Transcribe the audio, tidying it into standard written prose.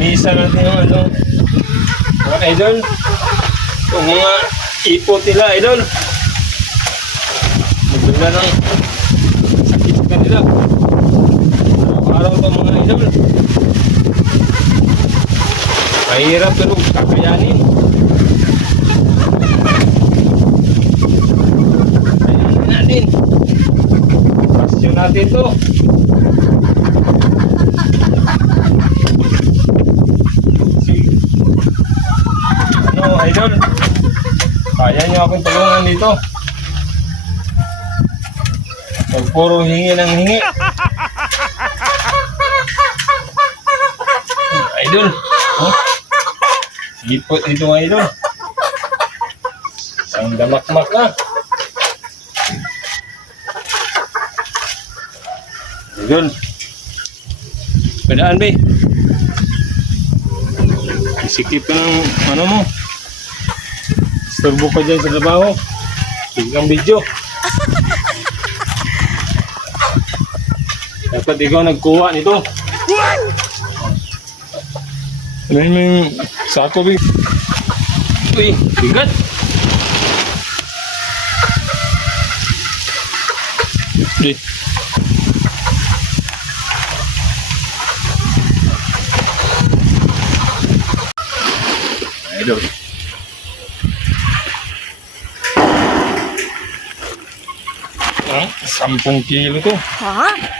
Misa natin yung ano, mga idol. Yung mga ipot nila, idol. Magdala ng sakit ka nila. Araw-araw ito mga idol. Mahirap pero kakayanin. Kakayanin natin. Pasyon natin to. Ano, idol? Kaya nyo akong tulungan dito. Pag puro hingi ng hingi. Idol. Oh. Ipot dito mga idol. Ang damakmak na. Idol. Padaan, be. Isikip ka ng ano mo. Istorbo ka dyan sa trabaho. Tignan video. Dapat ikaw nagkuha nito. Ano yung sako, be? Uy, bigat. Di. Idol. 10 kilo to. Huh?